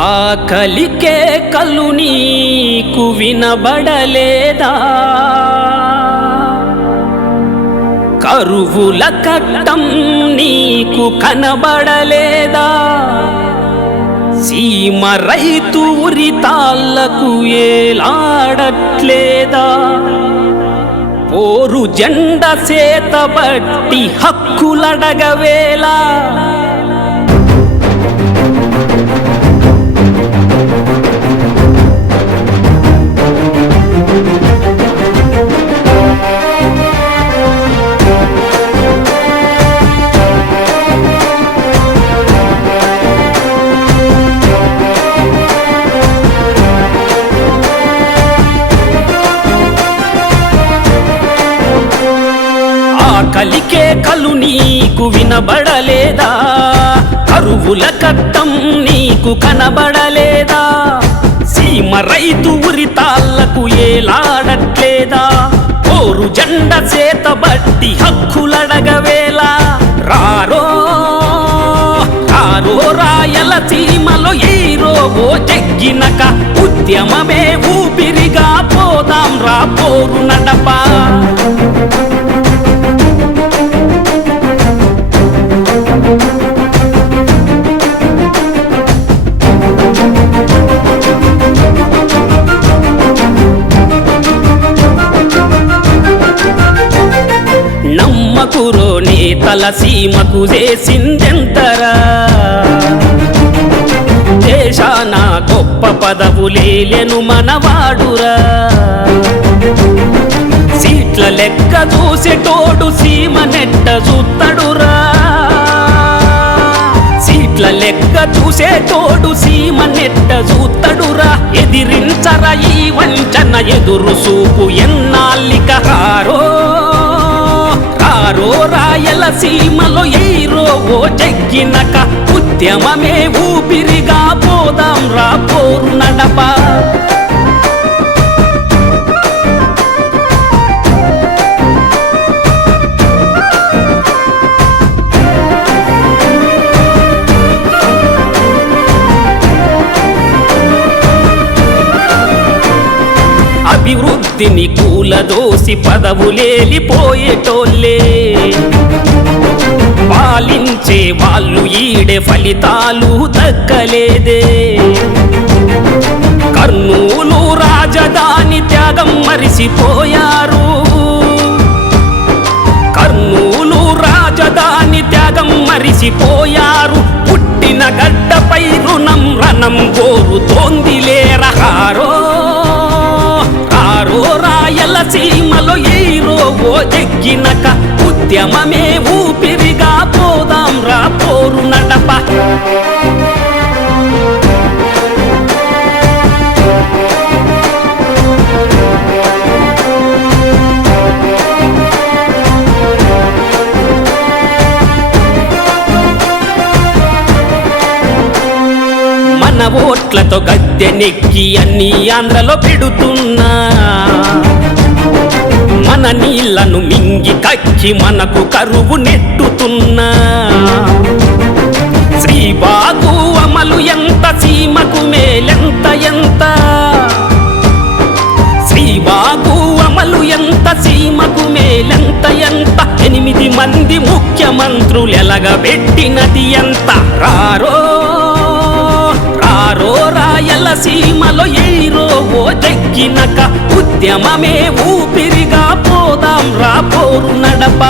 ఆకలికే కలు నీకు వినబడలేదా? కరువుల కట్టం నీకు కనబడలేదా? సీమ రైతు ఉరితాళ్లకు ఏలాడట్లేదా? పోరు జెండ సేతబట్టి హక్కులడగవేలా? ఆకలికే కలు నీకు వినబడలేదా? కరువుల కట్టం నీకు కనబడలేదా? సీమ రైతు ఉరితాళ్లకు ఏలాడట్లేదా? పోరు జెండ చేతబట్టి హక్కులడగవేలా? రారో రారో రాయలసీమలో ఈరో ఓ జగ్గినక ఉద్యమమే ఊపిరిగా పోదాం రా పోరు నడప. నమ్మకురో నేతల సీమకు చేసిందెంతరా? దేశాన గొప్ప పదవులేలెను మనవాడురా. సీట్ల లెక్క చూసేటోడు సీమ నెట్ట చూత్తడురా. సీట్ల లెక్క చూసేటోడు సీమ నెట్ట చూత్తడురా. ఎదిరించర ఈ వంచన ఎదురు చూపు ఎన్నాళ్ళిక? రారో రాయలసీమలో ఈరో ఓ జగ్గినక ఉద్యమమే ఊపిరిగా పోదాం రా పోరు నడప. అభివృద్ధిని కూలదోసి పదవులేలిపోయేటోళ్ళే పాలించే వాళ్ళు ఈడే ఫలితాలు దక్కలేదే. కర్నూలు రాజధాని త్యాగం మరిసిపోయారు. కర్నూలు రాజధాని త్యాగం మరిసిపోయారు. పుట్టిన గడ్డపై రుణం రణం కోరుతోందిలేరా? రారో రాయలసీమలో ఈరో ఓ జగ్గినక ఉద్యమమే ఊపిరిగా పోదాం రా పోరు నడప. మన ఓట్లతో గద్దెనెక్కి అన్ని ఆంధ్రలో పెడుతున్నా. మన నీళ్లను మింగి కక్కి మనకు కరువు నెట్టుతున్నా. శ్రీబాగు అమలు ఎంత సీమకు మేలెంత ఎంత? శ్రీబాగు అమలు ఎంత సీమకు మేలెంత ఎంత? 8 మంది ముఖ్యమంత్రులు ఎలగబెట్టినది ఎంత? రారో రాయలసీమలో ఈరో ఓ జగ్గినక ఉద్యమమే ఊపిరిగా పోదాం రా పోరు నడప.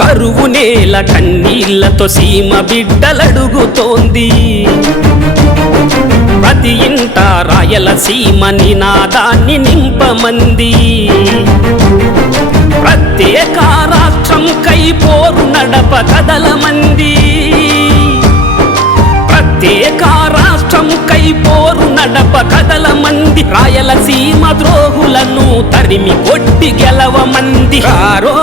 కరువు నేల కన్నీళ్లతో సీమ బిడ్డలడుగుతోంది. ప్రతి ఇంట రాయలసీమ నినాదాన్ని నింపమంది. ప్రత్యేక రాష్ట్రం కై పోరు నడప కదలమంది. ప్రత్యేక రాష్ట్రం కై పోరు నడప కదలమంది. రాయలసీమ ద్రోహులను తరిమి కొట్టి గెలవమంది. రారో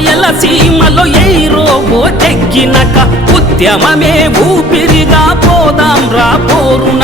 రాయల సీమలో ఎయిరోబో ఎక్కినక ఉద్యమమే ఊపిరిగా పోదాం రా పోరున